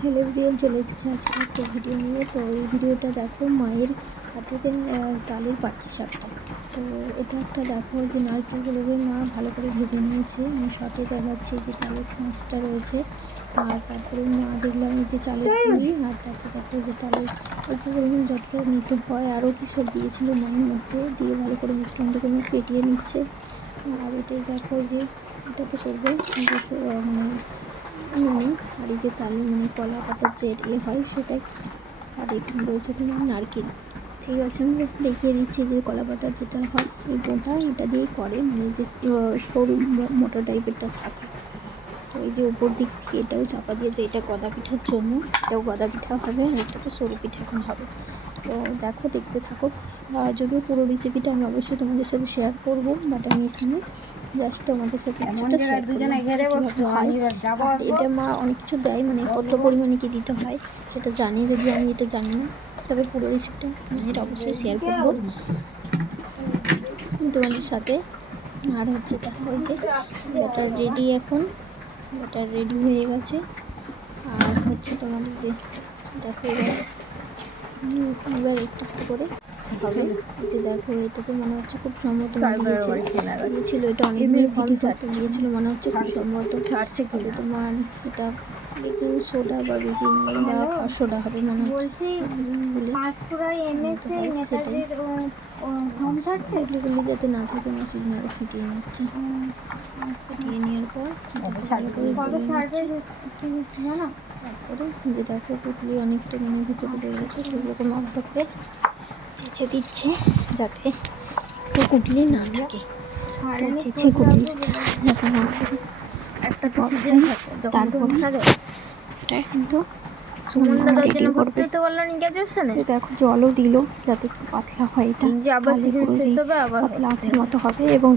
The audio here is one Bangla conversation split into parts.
হ্যালো এভরিওয়ান, চলে এসেছে আজকে একটা ভিডিও নিয়ে। তো এই ভিডিওটা দেখো মায়ের হাতের তালের পাটি সাপটা। তো এটা একটা দেখো যে নারকেলগুলোকে মা ভালো করে ভেজে নিয়েছে, মানে শর্টে দেখাচ্ছে যে তালের শাঁসটা রয়েছে। আর তারপরে মা দেখলাম এই যে চালের গুঁড়ি, আর তাতে দেখো যে তালের অল্প পরিমাণ যতটা নিতে হয় আরও কি সব দিয়েছিল মায়ের মধ্যে, দিয়ে ভালো করে মিশ্রণটাকে মা ফেটিয়ে নিচ্ছে। আর এটাই দেখো যে এটাতে করবে মানে নুনি, আর এই যে তালে মানে কলা পাতার যে হয় সেটাই। আর এখানে রয়েছে তোমার নারকেল। ঠিক আছে, আমি জাস্ট দেখিয়ে দিচ্ছি যে কলা পাতার যেটা হয় এই গোটা, এটা দিয়েই করে, মানে যে সরু মোটা টাইপেরটা থাকে। তো এই যে উপর দিক থেকে এটাও চাপা দিয়েছে, এটা গদা পিঠার জন্য, এটাও গদা পিঠা হবে, আর এটা তো সরু পিঠা এখন হবে। তো দেখো, দেখতে থাকো। যদিও পুরো রেসিপিটা আমি অবশ্যই তোমাদের সাথে শেয়ার করবো, বাট আমি এখানে জাস্ট তোমাদের সাথে কিছুটা শেয়ার করলাম কীভাবে হয়। এটা মা অনেক কিছু দেয়, মানে কত পরিমাণে কি দিতে হয় সেটা জানি, যদিও আমি এটা জানি না, তবে পুরো রেসিপিটা তোমাদের অবশ্যই শেয়ার করবো তোমাদের সাথে। আর হচ্ছে দেখো ওই যে ব্যাটার রেডি, এখন ব্যাটার রেডি হয়ে গেছে। আর হচ্ছে তোমাদের যে দেখো এবার একটু একটু করে হবে। যে দেখো এটাতে মনে হচ্ছে খুব সম্ভবত দিয়েছিল, এটা অনেকদিনের ভিডিও করতে গিয়েছিল মনে হচ্ছে, খুব সম্ভবত তবে তোমার এটা বেকিং সোডা বা বেকিং বা খাওয়ার সোডা হবে মনে হচ্ছে বলে সেটাই। গুলি যাতে না থাকে না সেজন্য আরও ফিটিয়ে নিচ্ছে। ফিটিয়ে নেওয়ার পর তারপরে যে দেখো পুটলি অনেকটা মানে ভিতরে রয়েছে, সেগুলোকে মা ভালো করে চেঁচে দিচ্ছে যাতে কুটলি না থাকে। তো চেঁচে কুটলিটা যাতে না থাকে একটা তারপরে এটা কিন্তু রেডি করবে। দেখো জলও দিল যাতে একটু পাতলা হয়, এটা পাতলা আঁচের মতো হবে, এবং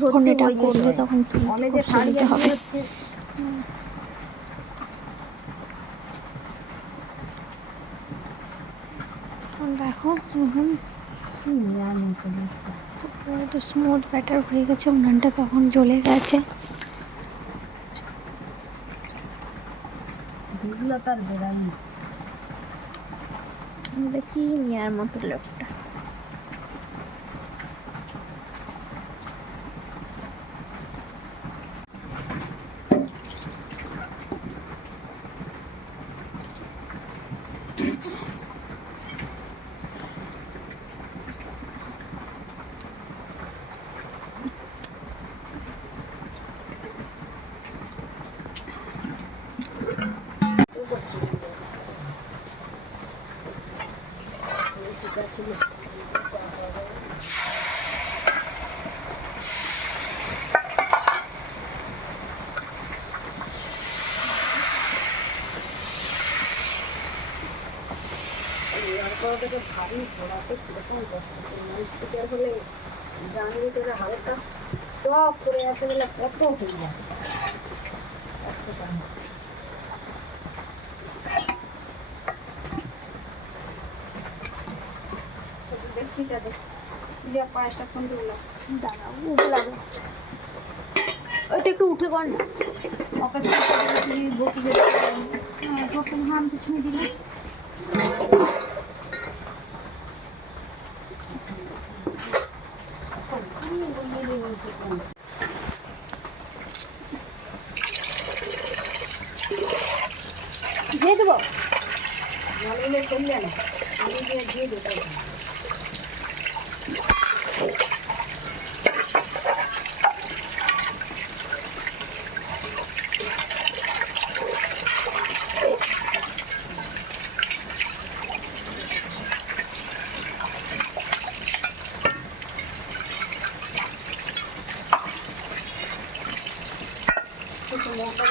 যখন এটা করবে তখন তুলতে খুব সুবিধা হবে। দেখো একদম তো স্মুথ ব্যাটার হয়ে গেছে, উনানটা তখন জ্বলে গেছে। দেখি নেওয়ার মতো লোকটা ভারী ঘোরাতে কিরকম বসতেছে মানুষটিকে, হলে ডান ভিতরে হালকা টপ করে আসতে গেলে কত হয়ে যায় 100 টাকা। ঠিক আছে, পায়েসটা ফোন দিলাম, দাঁড়াও উঠে লাগবে, ওইটা একটু উঠে কর না, ওকে বসে যেতে হ্যাঁ প্রথম হাম তো ছুঁয়ে দিলে। দিয়ে দেবো ভালো হলে চললে না, আমি দিয়ে দেবো। লঙ্কা